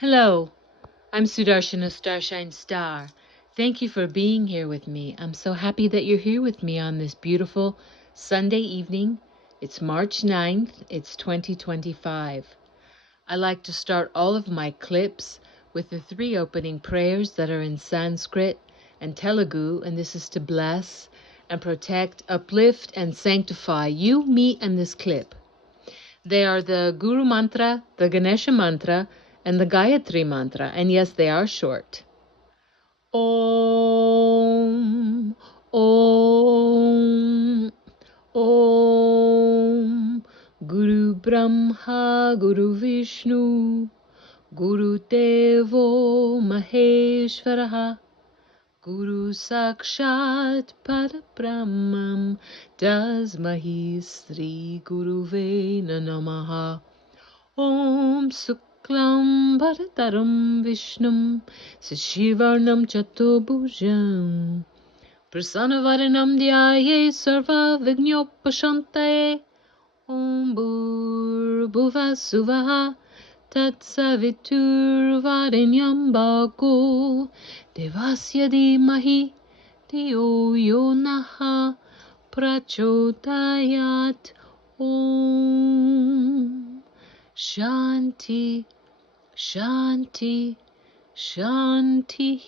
Hello, I'm Sudarshana Starshine Star. Thank you for being here with me. I'm so happy that you're here with me on this beautiful Sunday evening. It's March 9th, it's 2025. I like to start all of my clips with the three opening prayers that are in Sanskrit and Telugu, and this is to bless and protect, uplift, and sanctify you, me, and this clip. They are the Guru Mantra, the Ganesha Mantra, and the Gayatri Mantra, and yes, they are short. Om, Om, Om, Guru Brahma, Guru Vishnu, Guru Devo Maheshwaraha, Guru Sakshat Parabrahmam, Tasmahi Sri Guruve Namaha. Om Suklam Bharataram Vishnum Sashivarnam Chatobhujam Prasanavaranam Dhyaye Sarva Vignopashantaye Om Bhurbhuva Suvaha Tatsaviturvarenyam Bhago Devasya Dhimahi Dhiyo Yo Naha Prachodayat. Om Shanti, Shanti, Shanti.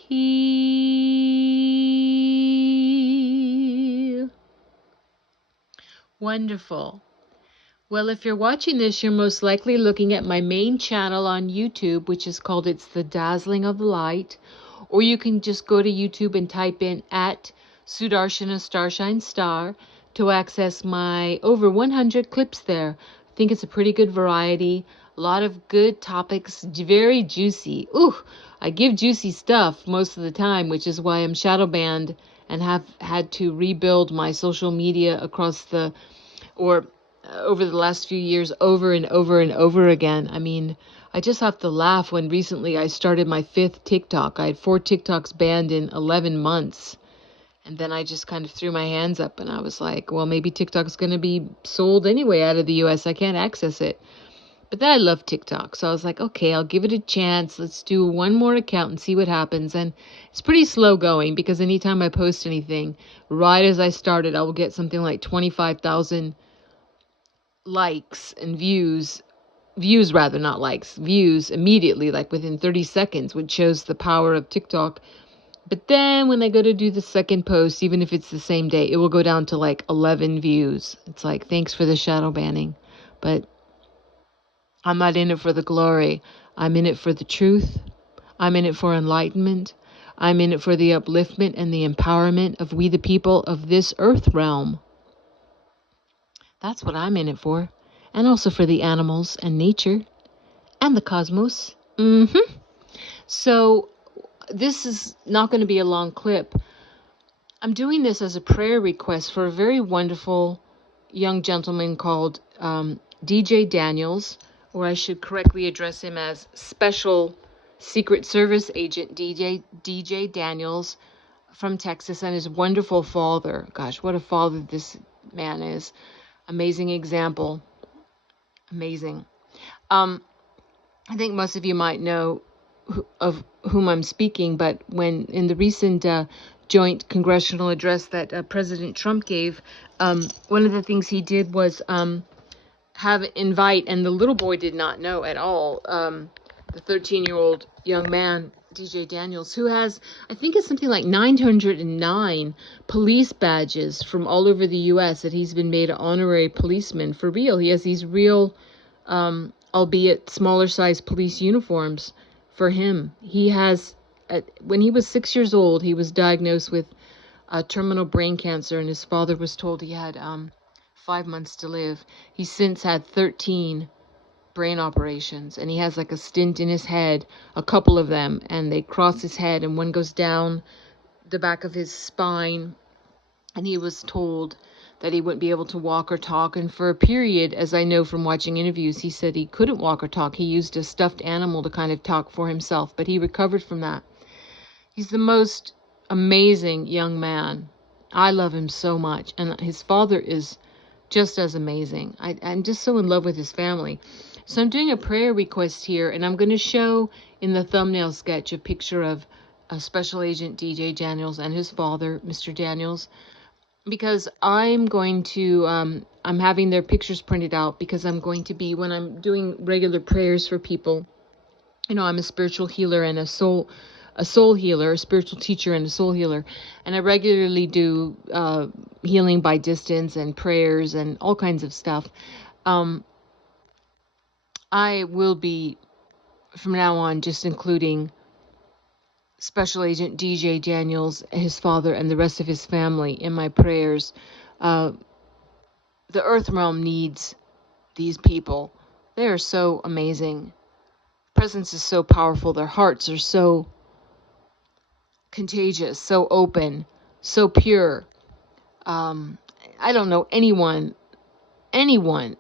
Wonderful. Well, if you're watching this, you're most likely looking at my main channel on YouTube, which is called It's the Dazzling of the Light. Or you can just go to YouTube and type in at Sudarshana Starshine Star to access my over 100 clips there. I think it's a pretty good variety. A lot of good topics, very juicy. Ooh, I give juicy stuff most of the time, which is why I'm shadow banned and have had to rebuild my social media over the last few years over and over and over again. I mean, I just have to laugh when recently I started my 5th TikTok. I had 4 TikToks banned in 11 months. And then I just kind of threw my hands up and I was like, well, maybe TikTok's going to be sold anyway out of the US. I can't access it. But then I love TikTok. So I was like, okay, I'll give it a chance. Let's do one more account and see what happens. And it's pretty slow going because anytime I post anything, right as I started, I will get something like 25,000 likes and views rather, not likes, views immediately, like within 30 seconds, which shows the power of TikTok. But then when I go to do the second post, even if it's the same day, it will go down to like 11 views. It's like, thanks for the shadow banning. But I'm not in it for the glory. I'm in it for the truth. I'm in it for enlightenment. I'm in it for the upliftment and the empowerment of we the people of this earth realm. That's what I'm in it for. And also for the animals and nature and the cosmos. So this is not going to be a long clip. I'm doing this as a prayer request for a very wonderful young gentleman called DJ Daniels, or I should correctly address him as Special Secret Service Agent DJ Daniels from Texas, and his wonderful father. Gosh, what a father this man is. Amazing example. Amazing. I think most of you might know of whom I'm speaking, but when in the recent joint congressional address that President Trump gave, one of the things he did was invite, and the little boy did not know at all, the 13-year-old young man, DJ Daniels, who has, I think it's something like 909 police badges from all over the U.S. that he's been made an honorary policeman for real. He has these real, albeit smaller size police uniforms for him. He has, when he was 6 years old, he was diagnosed with terminal brain cancer, and his father was told he had 5 months to live. He's since had 13 brain operations, and he has like a stint in his head, a couple of them, and they cross his head, and one goes down the back of his spine, and he was told that he wouldn't be able to walk or talk. And for a period, as I know from watching interviews, he said he couldn't walk or talk. He used a stuffed animal to kind of talk for himself, but he recovered from that. He's the most amazing young man. I love him so much. And his father is just as amazing. I'm just so in love with his family. So I'm doing a prayer request here, and I'm going to show in the thumbnail sketch a picture of Special Agent DJ Daniels and his father, Mr. Daniels, because I'm going to, I'm having their pictures printed out because I'm going to be, when I'm doing regular prayers for people, you know, I'm a spiritual healer and a soul healer, a spiritual teacher and a soul healer. And I regularly do healing by distance and prayers and all kinds of stuff. I will be, from now on, just including Special Agent DJ Daniels, his father, and the rest of his family in my prayers. The Earth Realm needs these people. They are so amazing. Presence is so powerful. Their hearts are so contagious, so open, so pure. I don't know anyone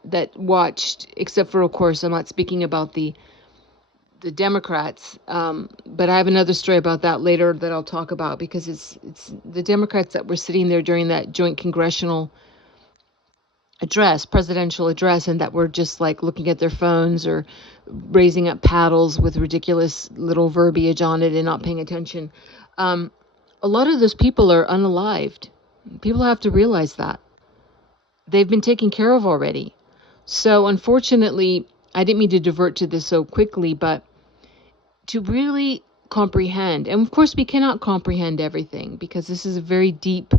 that watched, except for, of course, I'm not speaking about the Democrats, but I have another story about that later that I'll talk about, because it's the Democrats that were sitting there during that joint congressional presidential address, and that were just like looking at their phones or raising up paddles with ridiculous little verbiage on it and not paying attention. A lot of those people are unalived. People have to realize that. They've been taken care of already. So unfortunately, I didn't mean to divert to this so quickly, but to really comprehend, and of course we cannot comprehend everything because this is a very deep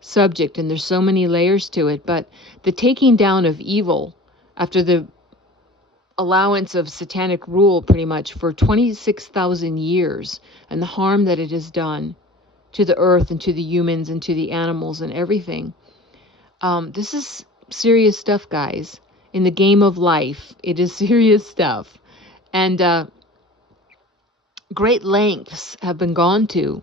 subject and there's so many layers to it, but the taking down of evil after the allowance of satanic rule pretty much for 26,000 years, and the harm that it has done to the earth and to the humans and to the animals and everything. This is serious stuff, guys. In the game of life, it is serious stuff. And great lengths have been gone to,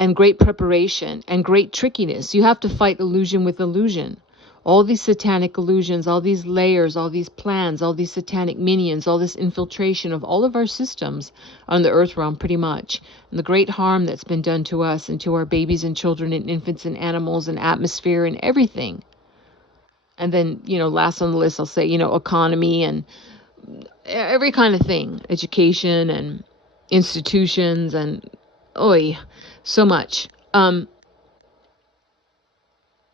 and great preparation, and great trickiness. You have to fight illusion with illusion. All these satanic illusions, all these layers, all these plans, all these satanic minions, all this infiltration of all of our systems on the earth realm, pretty much. And the great harm that's been done to us and to our babies and children and infants and animals and atmosphere and everything. And then, you know, last on the list, I'll say, you know, economy and every kind of thing, education and institutions and, so much.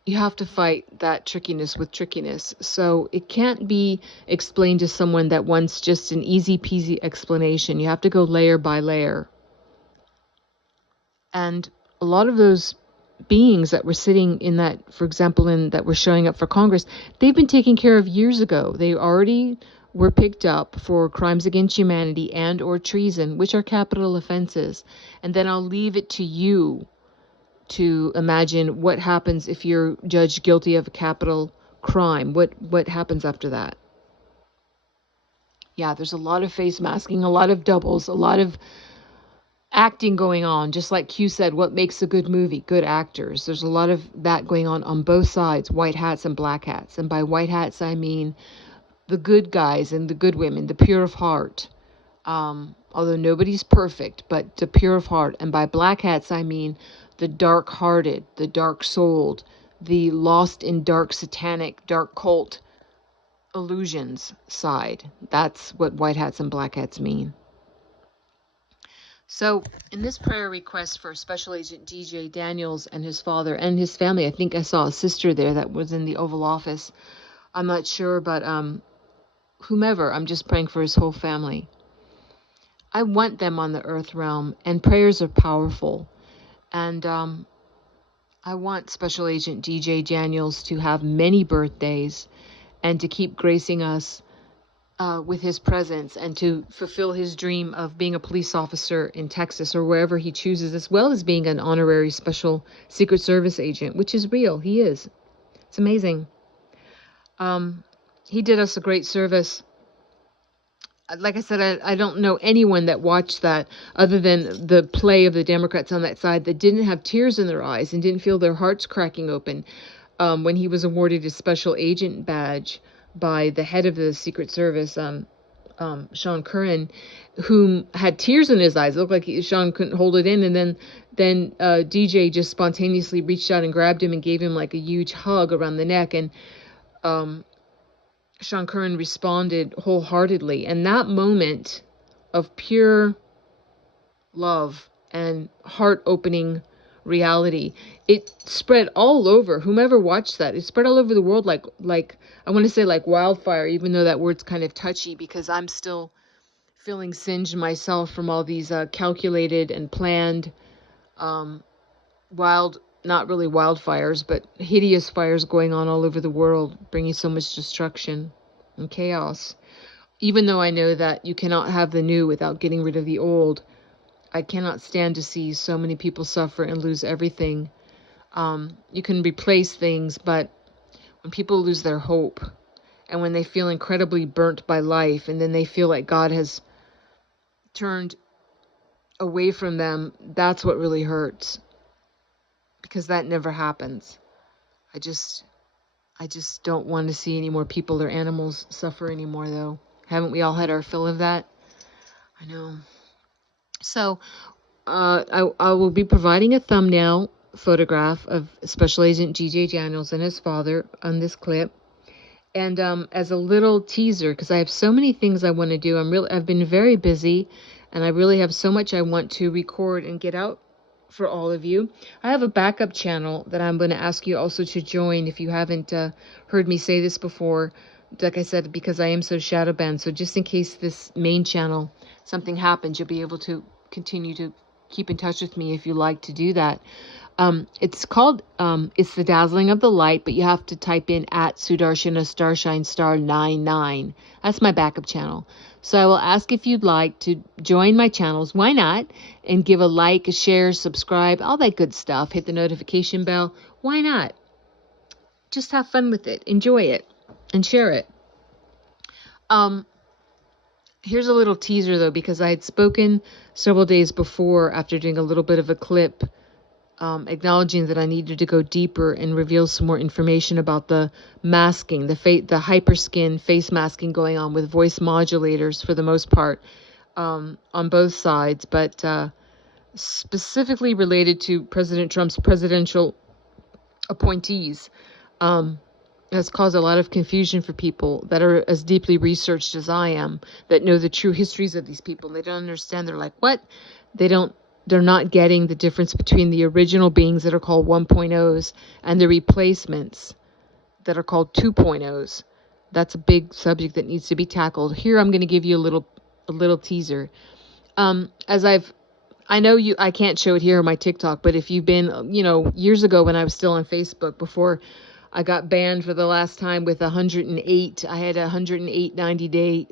You have to fight that trickiness with trickiness. So it can't be explained to someone that wants just an easy peasy explanation. You have to go layer by layer. And a lot of those beings that were sitting in that, for example, that were showing up for Congress, they've been taken care of years ago. They already were picked up for crimes against humanity and or treason, which are capital offenses. And then I'll leave it to you to imagine what happens if you're judged guilty of a capital crime. What happens after that? Yeah, there's a lot of face masking, a lot of doubles, a lot of acting going on. Just like Q said, what makes a good movie? Good actors. There's a lot of that going on both sides, white hats and black hats. And by white hats, I mean the good guys and the good women, the pure of heart. Although nobody's perfect, but the pure of heart. And by black hats, I mean the dark-hearted, the dark-souled, the lost in dark satanic, dark cult illusions side. That's what white hats and black hats mean. So in this prayer request for Special Agent DJ Daniels and his father and his family, I think I saw a sister there that was in the Oval Office. I'm not sure, but whomever, I'm just praying for his whole family. I want them on the earth realm, and prayers are powerful. And I want Special Agent DJ Daniels to have many birthdays and to keep gracing us with his presence and to fulfill his dream of being a police officer in Texas or wherever he chooses, as well as being an honorary special Secret Service agent, which is real. He is. It's amazing. He did us a great service. Like I said, I don't know anyone that watched that other than the play of the Democrats on that side that didn't have tears in their eyes and didn't feel their hearts cracking open when he was awarded his special agent badge by the head of the Secret Service, Sean Curran, whom had tears in his eyes. It looked like Sean couldn't hold it in. And then DJ just spontaneously reached out and grabbed him and gave him like a huge hug around the neck. And Shankaran responded wholeheartedly. And that moment of pure love and heart-opening reality, it spread all over. Whomever watched that, it spread all over the world like I want to say like wildfire, even though that word's kind of touchy because I'm still feeling singed myself from all these calculated and planned wild, not really wildfires, but hideous fires going on all over the world, bringing so much destruction and chaos. Even though I know that you cannot have the new without getting rid of the old, I cannot stand to see so many people suffer and lose everything. You can replace things, but when people lose their hope and when they feel incredibly burnt by life and then they feel like God has turned away from them, that's what really hurts. Because that never happens. I just don't want to see any more people or animals suffer anymore, though. Haven't we all had our fill of that? I know. So, I will be providing a thumbnail photograph of Special Agent D.J. Daniels and his father on this clip. And as a little teaser, because I have so many things I want to do. I've been very busy, and I really have so much I want to record and get out for all of you. I have a backup channel that I'm going to ask you also to join if you haven't heard me say this before. Like I said, because I am so shadow banned. So just in case this main channel, something happens, you'll be able to continue to keep in touch with me if you like to do that. It's called, it's the Dazzling of the Light, but you have to type in at Sudarshana Starshine Star 99. That's my backup channel. So I will ask if you'd like to join my channels. Why not? And give a like, a share, subscribe, all that good stuff. Hit the notification bell. Why not? Just have fun with it. Enjoy it. And share it. Here's a little teaser, though, because I had spoken several days before after doing a little bit of a clip acknowledging that I needed to go deeper and reveal some more information about the masking, the hyperskin face masking going on with voice modulators for the most part on both sides, but specifically related to President Trump's presidential appointees. Has caused a lot of confusion for people that are as deeply researched as I am, that know the true histories of these people. They don't understand. They're like, what? They're not getting the difference between the original beings that are called 1.0s and the replacements that are called 2.0s. That's a big subject that needs to be tackled. Here I'm going to give you a little teaser. I know I can't show it here on my TikTok, but if you've been, years ago when I was still on Facebook before I got banned for the last time with 108, I had 108 90-day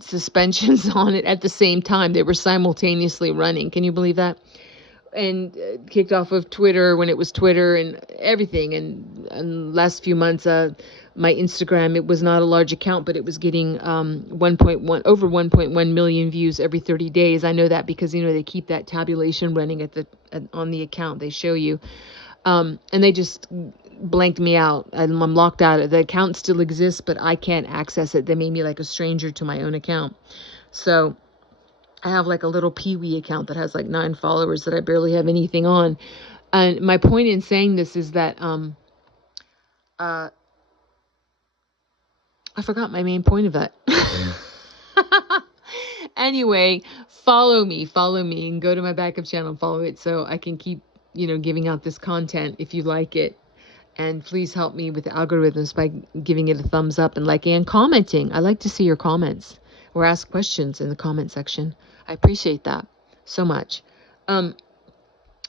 suspensions on it at the same time. They were simultaneously running. Can you believe that? And kicked off of Twitter when it was Twitter and everything. And last few months, my Instagram, it was not a large account, but it was getting over 1.1 million views every 30 days. I know that because, they keep that tabulation running on the account. They show you. And they just blanked me out. I'm locked out. The account still exists, but I can't access it. They made me like a stranger to my own account. So I have like a little peewee account that has like 9 followers that I barely have anything on. And my point in saying this is that I forgot my main point of that. Anyway, follow me and go to my backup channel and follow it so I can keep, giving out this content if you like it. And please help me with the algorithms by giving it a thumbs up and liking and commenting. I like to see your comments or ask questions in the comment section. I appreciate that so much.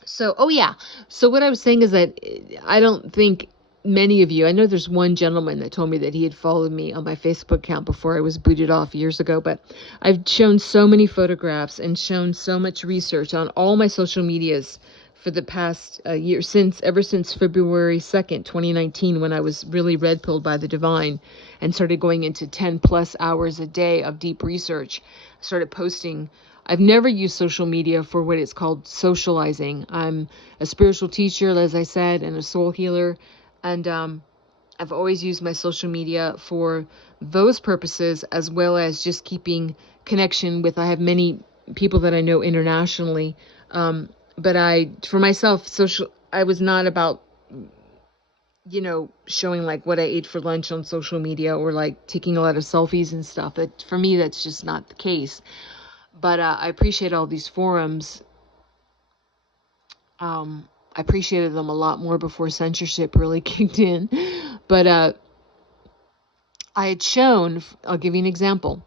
So what I was saying is that I don't think many of you, I know there's one gentleman that told me that he had followed me on my Facebook account before I was booted off years ago, but I've shown so many photographs and shown so much research on all my social medias for the past year, ever since February 2nd, 2019, when I was really red-pilled by the divine and started going into 10 plus hours a day of deep research. I started posting. I've never used social media for what it's called socializing. I'm a spiritual teacher, as I said, and a soul healer. And I've always used my social media for those purposes, as well as just keeping connection with, I have many people that I know internationally. But for myself, I was not about showing like what I ate for lunch on social media, or like taking a lot of selfies and stuff. That for me, that's just not the case. But I appreciate all these forums. I appreciated them a lot more before censorship really kicked in. But I had shown, I'll give you an example.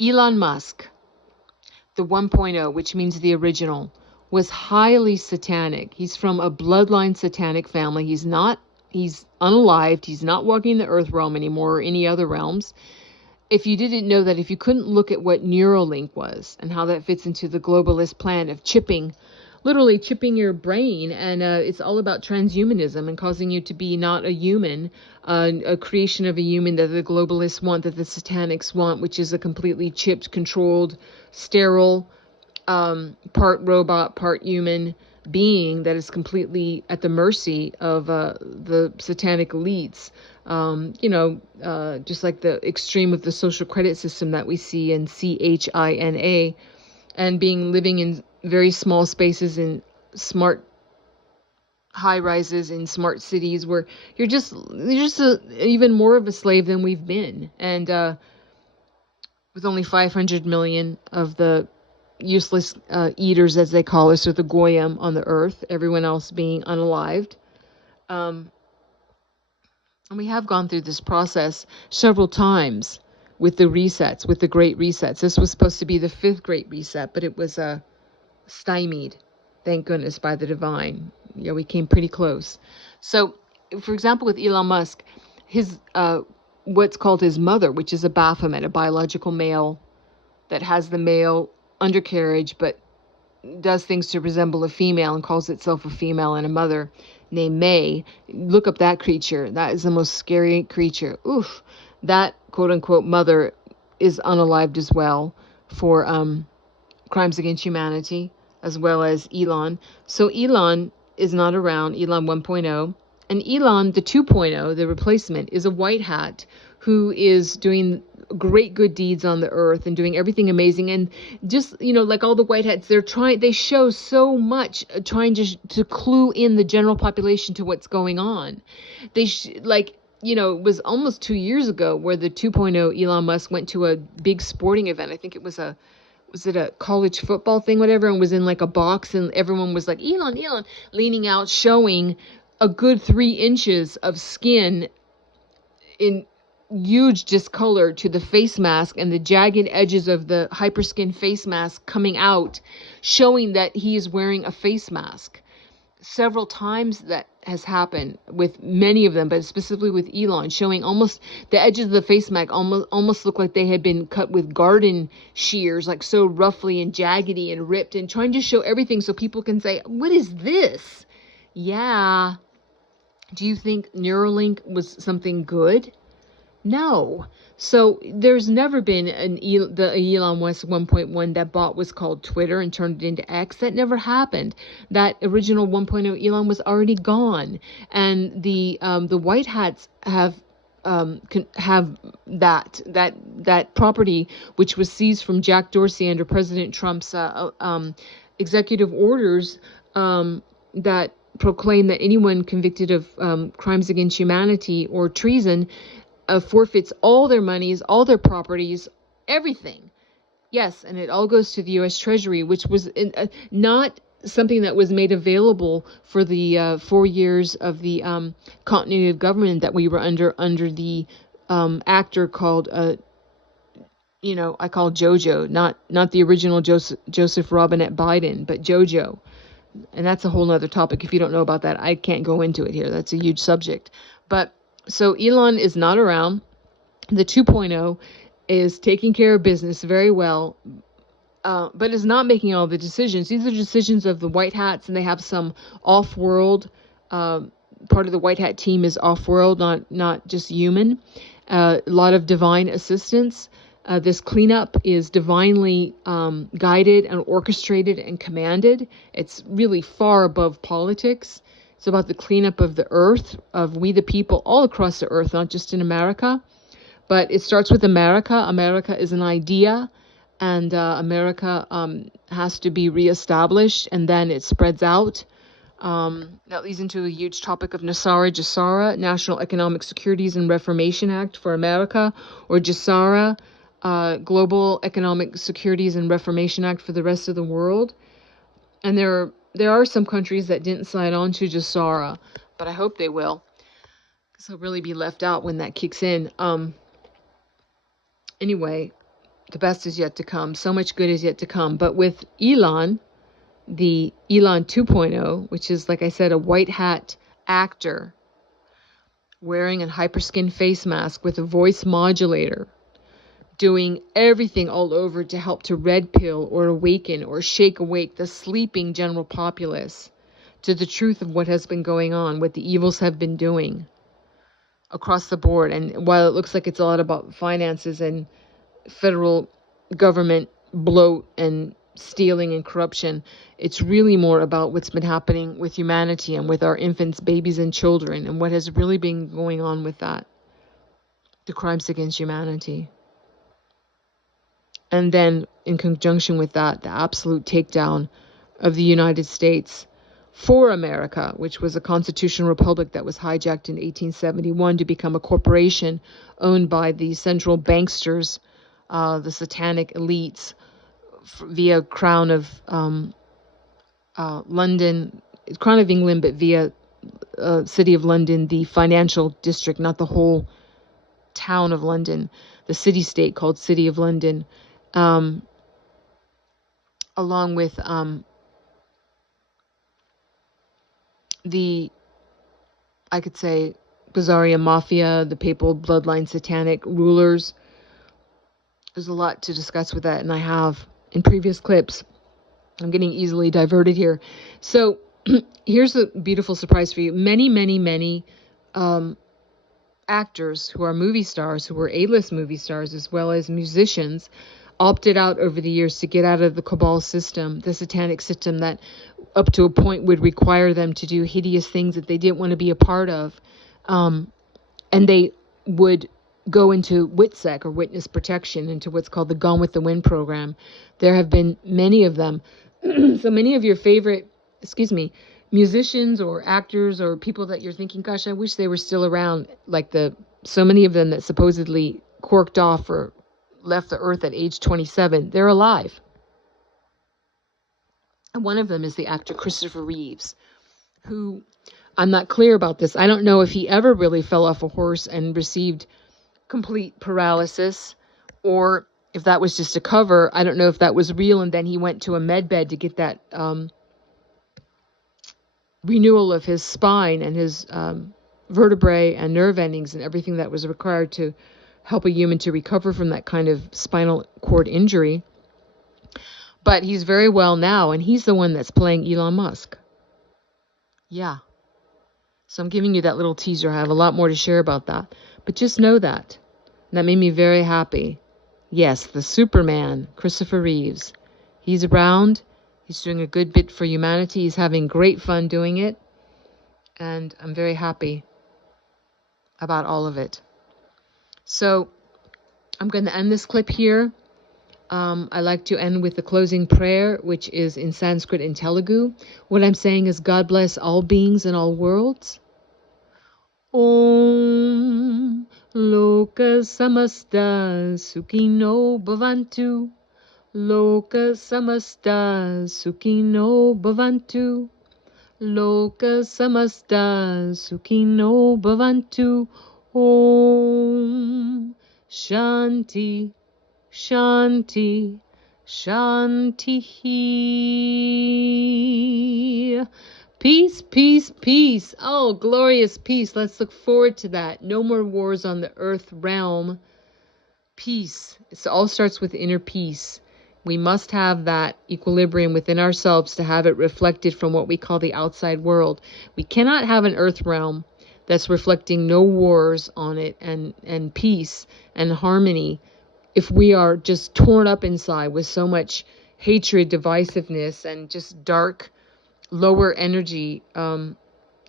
Elon Musk, the 1.0, which means the original, was highly satanic. He's from a bloodline satanic family. He's unalived. He's not walking the earth realm anymore, or any other realms. If you didn't know that, if you couldn't look at what Neuralink was and how that fits into the globalist plan of literally chipping your brain, and it's all about transhumanism and causing you to be not a human, a creation of a human that the globalists want, that the satanics want, which is a completely chipped, controlled, sterile, part robot, part human being that is completely at the mercy of the satanic elites. Just like the extreme of the social credit system that we see in CHINA, and living in very small spaces in smart high rises in smart cities, where you're just even more of a slave than we've been. And with only 500 million of the useless eaters, as they call us, or the goyim on the earth, everyone else being unalived. And we have gone through this process several times with the resets, with the great resets. This was supposed to be the 5th great reset, but it was stymied, thank goodness, by the divine. We came pretty close. So, for example, with Elon Musk, his what's called his mother, which is a Baphomet, a biological male that has the male undercarriage, but does things to resemble a female and calls itself a female and a mother, named May. Look up that creature. That is the most scary creature. Oof. That quote-unquote mother is unalived as well for crimes against humanity, as well as Elon. So Elon is not around, Elon 1.0. And Elon, the 2.0, the replacement, is a white hat who is doing great good deeds on the earth and doing everything amazing. And just, like all the white hats, they show so much trying to clue in the general population to what's going on. It was almost 2 years ago where the 2.0 Elon Musk went to a big sporting event. I think it was a college football thing, whatever, and was in like a box, and everyone was like, Elon, leaning out, showing a good 3 inches of skin in huge discolor to the face mask, and the jagged edges of the hyperskin face mask coming out, showing that he is wearing a face mask. Several times that has happened with many of them, but specifically with Elon, showing almost the edges of the face mask almost look like they had been cut with garden shears, like so roughly and jaggedy and ripped, and trying to show everything so people can say, what is this? Yeah. Do you think Neuralink was something good? No. So there's never been the Elon Musk 1.1 that bot was called Twitter and turned it into X. That never happened. That original 1.0 Elon was already gone, and the white hats have that property, which was seized from Jack Dorsey under President Trump's executive orders that proclaim that anyone convicted of crimes against humanity or treason forfeits all their monies, all their properties, everything. Yes, and it all goes to the U.S. Treasury, which was not something that was made available for the 4 years of the continuity of government that we were under the actor called, I call JoJo, not the original Joseph Robinette Biden, but JoJo. And that's a whole other topic. If you don't know about that, I can't go into it here. That's a huge subject. But so Elon is not around. The 2.0 is taking care of business very well, but is not making all the decisions. These are decisions of the white hats, and they have some off-world. Part of the white hat team is off-world, not just human. A lot of divine assistance. This cleanup is divinely guided and orchestrated and commanded. It's really far above politics. It's about the cleanup of the earth, of we the people all across the earth, not just in America. But it starts with America. America is an idea, and America has to be reestablished, and then it spreads out. That leads into a huge topic of NESARA, GESARA, National Economic Securities and Reformation Act for America, or GESARA, Global Economic Securities and Reformation Act for the rest of the world. And there are some countries that didn't sign on to GESARA, but I hope they will, because they'll really be left out when that kicks in. Anyway, the best is yet to come. So much good is yet to come. But with Elon, the Elon 2.0, which is, like I said, a white hat actor wearing a hyperskin face mask with a voice modulator, doing everything all over to help to red pill or awaken or shake awake the sleeping general populace to the truth of what has been going on, what the evils have been doing across the board. And while it looks like it's a lot about finances and federal government bloat and stealing and corruption, it's really more about what's been happening with humanity and with our infants, babies, and children, and what has really been going on with that, the crimes against humanity. And then in conjunction with that, the absolute takedown of the United States for America, which was a constitutional republic that was hijacked in 1871 to become a corporation owned by the central banksters, the satanic elites, via Crown of London, Crown of England, but via City of London, the financial district, not the whole town of London, the city-state called City of London, along with the, I could say, Khazarian mafia, the papal bloodline satanic rulers. There's a lot to discuss with that, and I have in previous clips. I'm getting easily diverted here. So here's a beautiful surprise for you. Many actors who are movie stars, who were A-list movie stars, as well as musicians, opted out over the years to get out of the cabal system, the satanic system that up to a point would require them to do hideous things that they didn't want to be a part of. And they would go into WITSEC, or witness protection, into what's called the Gone with the Wind program. There have been many of them. So many of your favorite, musicians or actors or people that you're thinking, gosh, I wish they were still around, like so many of them that supposedly corked off or left the earth at age 27, they're alive. And one of them is the actor Christopher Reeves, who, I'm not clear about this. I don't know if he ever really fell off a horse and received complete paralysis, or if that was just a cover. I don't know if that was real, and then he went to a med bed to get that renewal of his spine and his vertebrae and nerve endings and everything that was required to help a human to recover from that kind of spinal cord injury. But he's very well now, and he's the one that's playing Elon Musk. Yeah. So I'm giving you that little teaser. I have a lot more to share about that. But just know that. That made me very happy. Yes, the Superman, Christopher Reeves. He's around. He's doing a good bit for humanity. He's having great fun doing it. And I'm very happy about all of it. So I'm going to end this clip here. I like to end with the closing prayer, which is in Sanskrit and Telugu. What I'm saying is, God bless all beings in all worlds. Om Loka Samasta Sukhino Bhavantu. Loka Samasta Sukhino Bhavantu. Loka Samasta Sukhino Bhavantu. Om Shanti Shanti Shanti. Peace, peace, peace. Oh, glorious peace. Let's look forward to that. No more wars on the earth realm. Peace. It all starts with inner peace. We must have that equilibrium within ourselves to have it reflected from what we call the outside world. We cannot have an earth realm that's reflecting no wars on it and peace and harmony if we are just torn up inside with so much hatred, divisiveness, and just dark, lower energy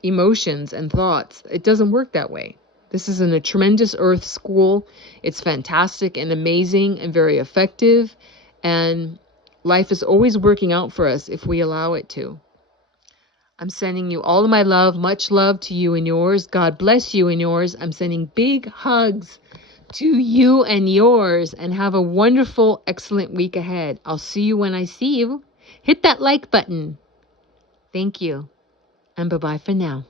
emotions and thoughts. It doesn't work that way. This is a tremendous earth school. It's fantastic and amazing and very effective. And life is always working out for us if we allow it to. I'm sending you all of my love, much love to you and yours. God bless you and yours. I'm sending big hugs to you and yours, and have a wonderful, excellent week ahead. I'll see you when I see you. Hit that like button. Thank you, and bye-bye for now.